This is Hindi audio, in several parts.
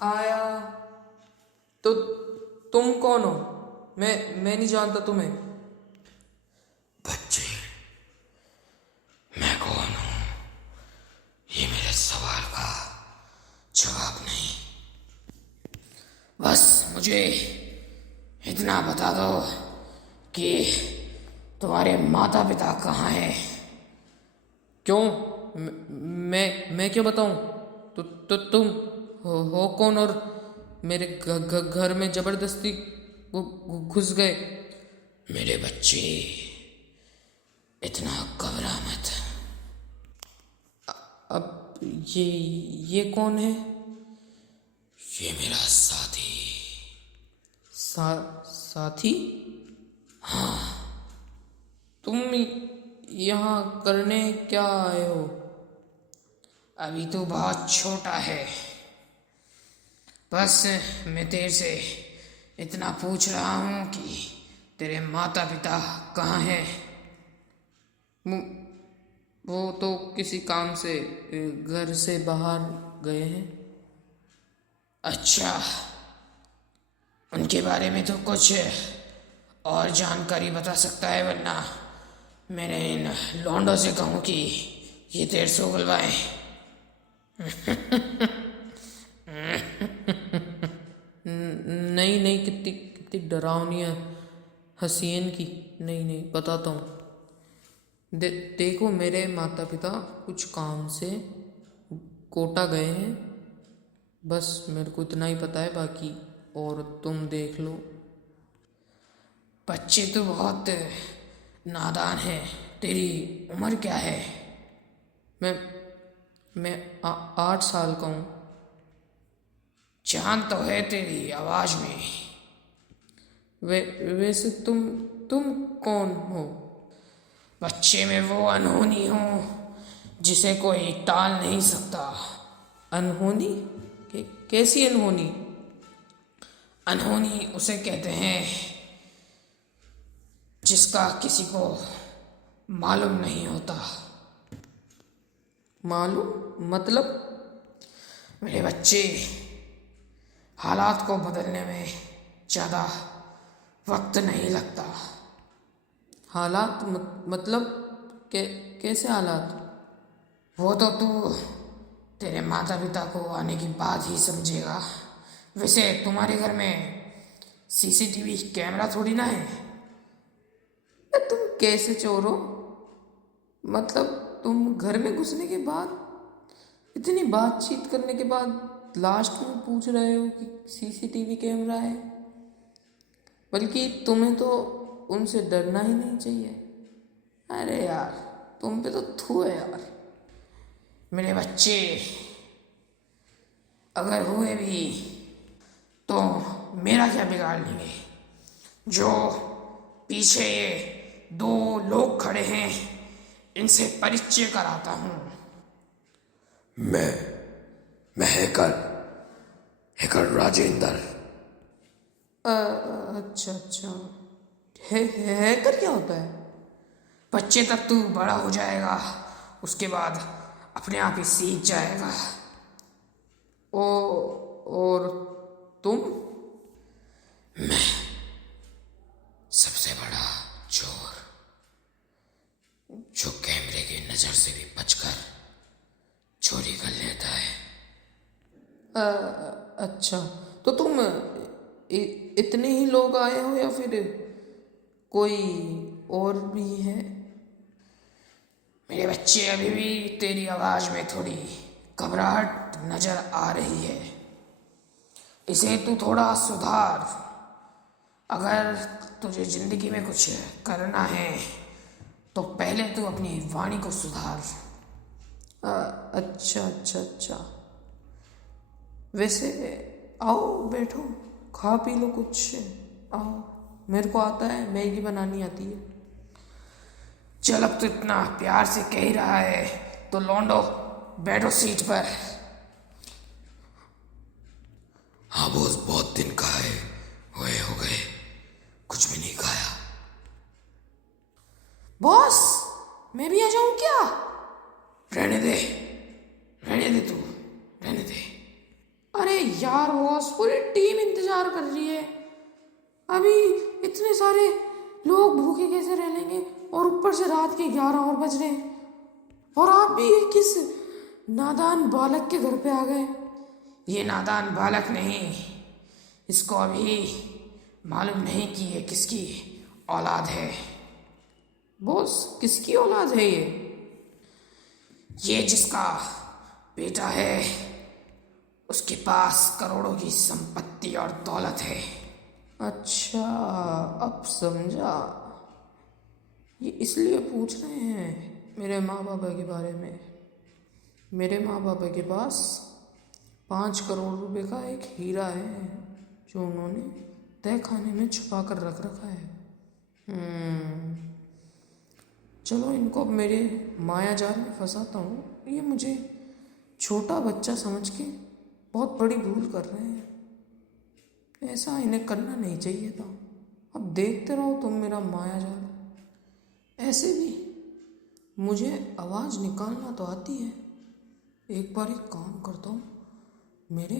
आया। तो तुम कौन हो? मैं नहीं जानता तुम्हें। बच्चे, मैं कौन हूँ ये मेरे सवाल का जवाब नहीं। बस मुझे इतना बता दो कि तुम्हारे माता पिता कहाँ हैं। क्यों? मैं क्यों बताऊं? तुम हो कौन और मेरे घर में जबरदस्ती घुस गए? मेरे बच्चे, इतना घबरा मत। अब ये कौन है? ये मेरा साथी। साथी? तुम यहाँ करने क्या आए हो? अभी तो बहुत छोटा है। बस मैं तेरे से इतना पूछ रहा हूँ कि तेरे माता पिता कहाँ हैं। वो तो किसी काम से घर से बाहर गए हैं। अच्छा, उनके बारे में तो कुछ और जानकारी बता सकता है, वरना मैंने इन लौंडों से कहूँ कि ये तेरे से उगलवाएं। नहीं नहीं, कितनी कितनी डरावनी है हंसी है इनकी। नहीं नहीं, बताता हूँ। देखो, मेरे माता पिता कुछ काम से कोटा गए हैं। बस मेरे को इतना ही पता है, बाकी और तुम देख लो। बच्चे तो बहुत नादान है। तेरी उम्र क्या है? मैं मैं 8 साल का हूँ। जान तो है तेरी आवाज में। वैसे तुम कौन हो? बच्चे में वो अनहोनी हूँ जिसे कोई टाल नहीं सकता। अनहोनी? कैसी अनहोनी? अनहोनी उसे कहते हैं जिसका किसी को मालूम नहीं होता। मालूम मतलब? मेरे बच्चे, हालात को बदलने में ज़्यादा वक्त नहीं लगता। हालात मतलब कैसे हालात? वो तो तू तेरे माता पिता को आने की बात ही समझेगा। वैसे तुम्हारे घर में सीसीटीवी कैमरा थोड़ी ना है। तुम कैसे चोर हो? मतलब तुम घर में घुसने के बाद, इतनी बातचीत करने के बाद लास्ट में पूछ रहे हो कि सीसीटीवी कैमरा है? बल्कि तुम्हें तो उनसे डरना ही नहीं चाहिए। अरे यार, तुम पे तो थू है यार। मेरे बच्चे, अगर हुए भी तो मेरा क्या बिगाड़ लेंगे। जो पीछे ये 2 लोग खड़े हैं, इनसे परिचय कराता हूँ। मैं हैकर हैकर राजेंद्र। अच्छा अच्छा। हैकर क्या होता है? बच्चे, तब तू बड़ा हो जाएगा, उसके बाद अपने आप ही सीख जाएगा। ओ, और तुम? सबसे बड़ा चोर, जो कैमरे की नजर से भी बचकर चोरी कर लेता है। अच्छा, तो तुम इतने ही लोग आए हो या फिर कोई और भी है? मेरे बच्चे, अभी भी तेरी आवाज में थोड़ी घबराहट नजर आ रही है। इसे तू थोड़ा सुधार। अगर तुझे जिंदगी में कुछ करना है तो पहले तू अपनी वाणी को सुधार। अच्छा अच्छा अच्छा। वैसे आओ बैठो, खा पी लो कुछ। आओ, मेरे को आता है, मैगी बनानी आती है। चल, अब तो इतना प्यार से कह ही रहा है तो लौंडो, बैठो सीट पर। हाँ बॉस, बहुत दिन खाए हुए हो गए, कुछ भी नहीं खाया। बॉस, मैं भी आ जाऊं क्या? रहने दे, रहने दे तू, रहने दे। अरे यार बॉस, पूरी टीम इंतजार कर रही है। अभी इतने सारे लोग भूखे कैसे रह लेंगे, और ऊपर से रात के 11 और बज रहे हैं, और आप भी किस नादान बालक के घर पे आ गए। ये नादान बालक नहीं, इसको अभी मालूम नहीं कि ये किसकी औलाद है। बॉस, किसकी औलाद है ये? ये जिसका बेटा है, उसके पास करोड़ों की संपत्ति और दौलत है। अच्छा, अब समझा। ये इसलिए पूछ रहे हैं मेरे माँ बाप के बारे में। मेरे माँ बाप के पास 5 करोड़ रुपए का एक हीरा है, जो उन्होंने तय खाने में छुपा कर रख रखा है। चलो, इनको अब मेरे माया जाल में फंसाता हूँ। ये मुझे छोटा बच्चा समझ के बहुत बड़ी भूल कर रहे हैं। ऐसा इन्हें करना नहीं चाहिए था। अब देखते रहो तुम मेरा माया जाल। ऐसे भी मुझे आवाज़ निकालना तो आती है। एक बार एक काम करता हूँ, मेरे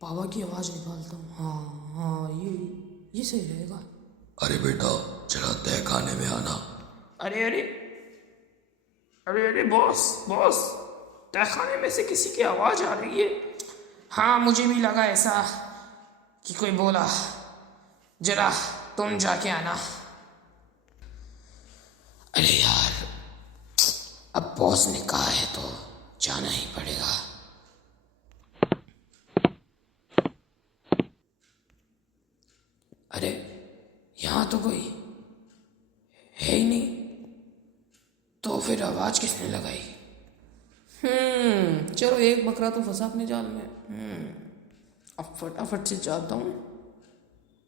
पापा की आवाज़ निकालता हूँ। हाँ हाँ, ये सही रहेगा। अरे बेटा, जरा तय खाने में आना। अरे अरे अरे अरे बॉस बॉस, तहखाने में से किसी की आवाज़ आ रही है। हाँ, मुझे भी लगा ऐसा कि कोई बोला। जरा तुम जाके आना। अरे यार, अब बॉस ने कहा है तो जाना ही पड़ेगा। अरे, यहाँ तो कोई है ही नहीं, तो फिर आवाज़ किसने लगाई? चलो, एक बकरा तो फंसा अपने जाल में। अब फटाफट से जाता हूँ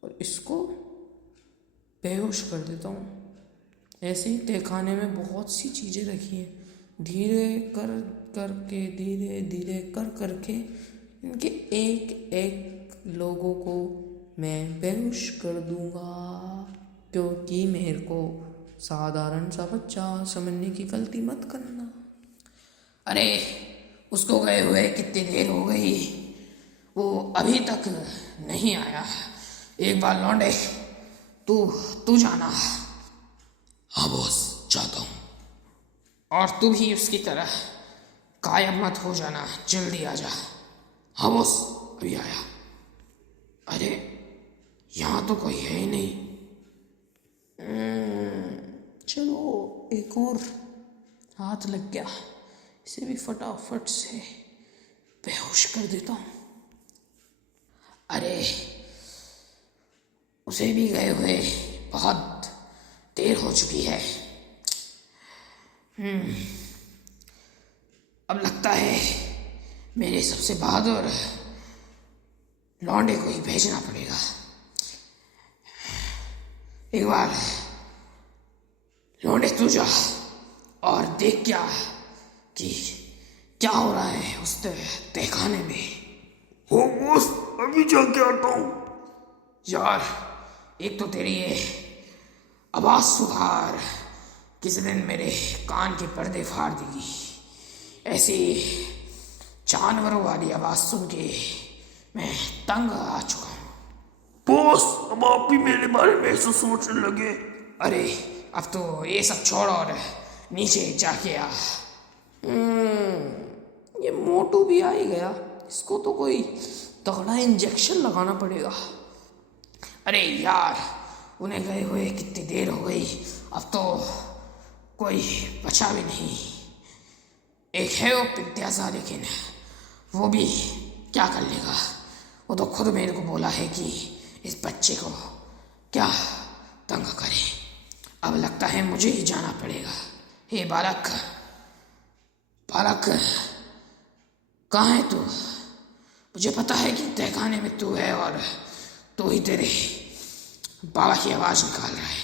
और इसको बेहोश कर देता हूँ। ऐसे ही तहखाने में बहुत सी चीज़ें रखी हैं। धीरे धीरे कर करके इनके एक एक लोगों को मैं बेहोश कर दूंगा, क्योंकि मेरे को साधारण सा बच्चा समझने की गलती मत करना। अरे, उसको गए हुए कितनी देर हो गई, वो अभी तक नहीं आया। एक बार लौंडे, तू जाना। हाँ बॉस, जाता हूँ। और तू भी उसकी तरह गायब मत हो जाना, जल्दी आ जा। हाँ बॉस, अभी आया। अरे, यहाँ तो कोई है ही नहीं। चलो, एक और हाथ लग गया। इसे भी फटाफट से बेहोश कर देता हूँ। अरे, उसे भी गए हुए बहुत देर हो चुकी है। अब लगता है मेरे सबसे बहादुर लौंडे को ही भेजना पड़ेगा। एक बार लौंडे तू जा और देख क्या हो रहा है उस तहखाने में। हो बॉस, अभी जाके आता हूँ। यार, एक तो तेरी ये आवाज़ सुधार, किसी दिन मेरे कान के पर्दे फाड़ देगी। ऐसी जानवरों वाली आवाज़ सुन के मैं तंग आ चुका हूँ। बॉस, अब आप भी मेरे बारे में ऐसा सोचने लगे। अरे, अब तो ये सब छोड़ और नीचे जाके आ। ये मोटू भी आ ही गया। इसको तो कोई तगड़ा इंजेक्शन लगाना पड़ेगा। अरे यार, उन्हें गए हुए कितनी देर हो गई, अब तो कोई बचा भी नहीं। एक है वो पित्यासा, लेकिन वो भी क्या कर लेगा। वो तो खुद मेरे को बोला है कि इस बच्चे को क्या तंग करे। अब लगता है मुझे ही जाना पड़ेगा। हे बालक, कहाँ है तू? मुझे पता है कि तहखाने में तू है और तू ही तेरे बाबा की आवाज़ निकाल रहा है।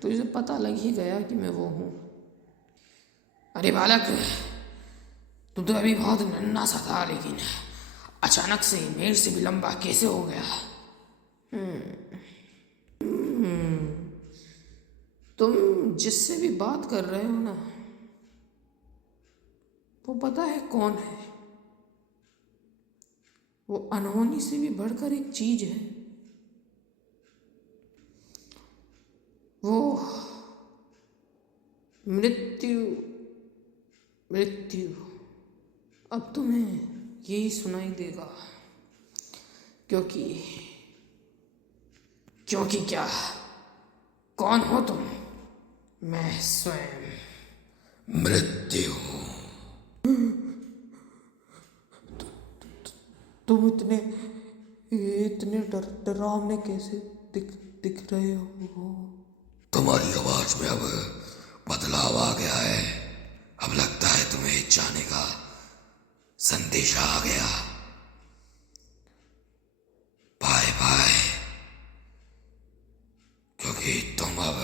तो इसे पता लग ही गया कि मैं वो हूँ। अरे बालक, तू तो अभी बहुत नन्हा सा था, लेकिन अचानक से मेरे से भी लंबा कैसे हो गया? तुम जिससे भी बात कर रहे हो ना, वो पता है कौन है? वो अनहोनी से भी बढ़कर एक चीज है। वो मृत्यु। मृत्यु अब तुम्हें यही सुनाई देगा, क्योंकि क्योंकि क्या? कौन हो तुम? मैं स्वयं मृत्यु हूँ। तुम इतने इतने डरावने कैसे दिख रहे हो? तुम्हारी आवाज में अब बदलाव आ गया है। अब लगता है तुम्हें जाने का संदेशा आ गया। बाय बाय, क्योंकि तुम अब